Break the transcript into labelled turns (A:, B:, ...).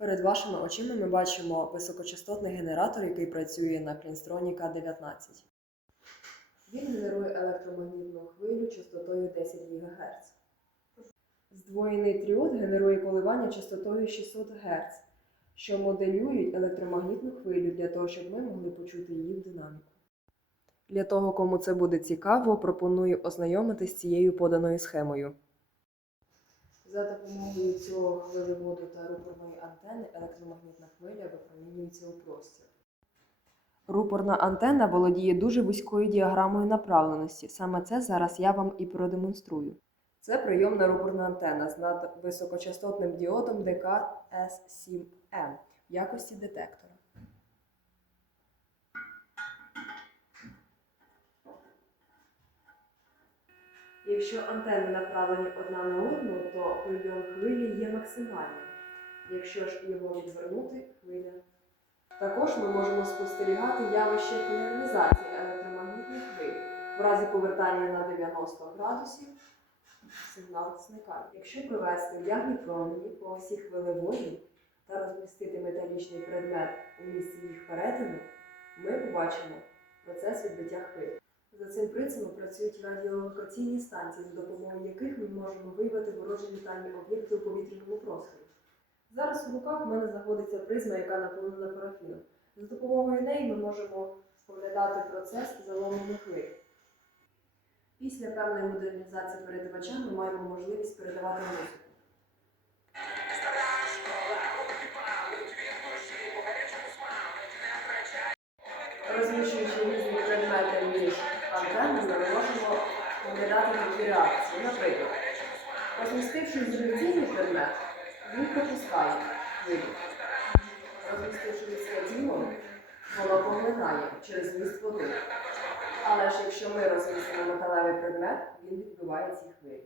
A: Перед вашими очима ми бачимо високочастотний генератор, який працює на клінстроні К-19. Він генерує електромагнітну хвилю частотою 10 ГГц. Здвоєний тріод генерує коливання частотою 600 Гц, що моделюють електромагнітну хвилю для того, щоб ми могли почути її в динаміку. Для того, кому це буде цікаво, пропоную ознайомитись з цією поданою схемою. За допомогою цього хвилеводу та рупорної антени електромагнітна хвиля випромінюється у простір. Рупорна антенна володіє дуже вузькою діаграмою направленості. Саме це зараз я вам і продемонструю. Це прийомна рупорна антенна з надвисокочастотним діодом ДК С7М в якості детектора. Якщо антенни направлені одна на одну, то прийом хвилі є максимальним. Якщо ж його відвернути, хвиля. Також ми можемо спостерігати явище поляризації електромагнітних хвиль. В разі повертання на 90 градусів сигнал зникає. Якщо провести уявні промені по осі хвилеводі та розмістити металічний предмет у місці їх перетину, ми побачимо процес відбиття хвиль. За працюють радіолокаційні станції, за допомогою яких ми можемо виявити ворожі літальні об'єкти у повітряному просторі. Зараз у руках в мене знаходиться призма, яка наповнена парафіном. За допомогою неї ми можемо споглядати процес заломлення хвиль. Після певної модернізації передавача ми маємо можливість передавати музику. Такі реакції. Наприклад, розмістивши ізоляційний предмет, він пропускає хвилю. Розмістивши людське тіло, воно поглинає через міст води. Але ж якщо ми розмістимо металевий предмет, він відбиває ці хвилі.